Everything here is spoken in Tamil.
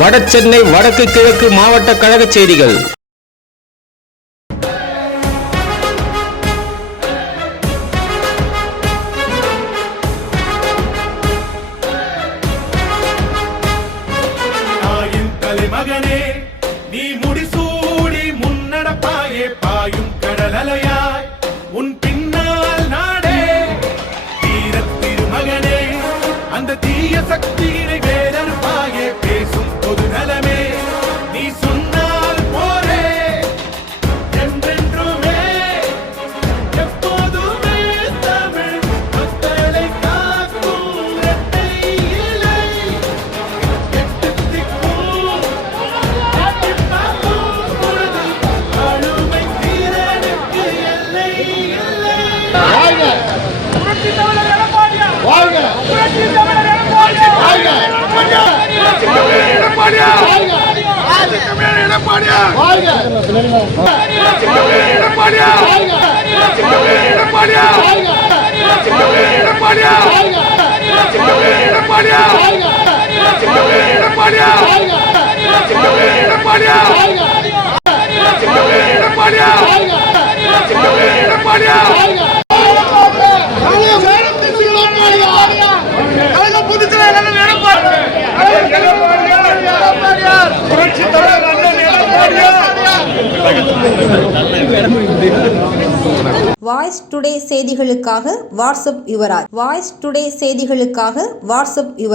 வடசென்னை வடக்கு கிழக்கு மாவட்ட கழக செய்திகள். நீ முடிசூடி முன்னடப்பாயே பாயும் கடலையா எடப்பாடியா வாய்ஸ் டுடே செய்திகளுக்காக வாட்ஸ்அப் யுவராஜ். வாய்ஸ் டுடே செய்திகளுக்காக வாட்ஸ்அப் யுவராஜ்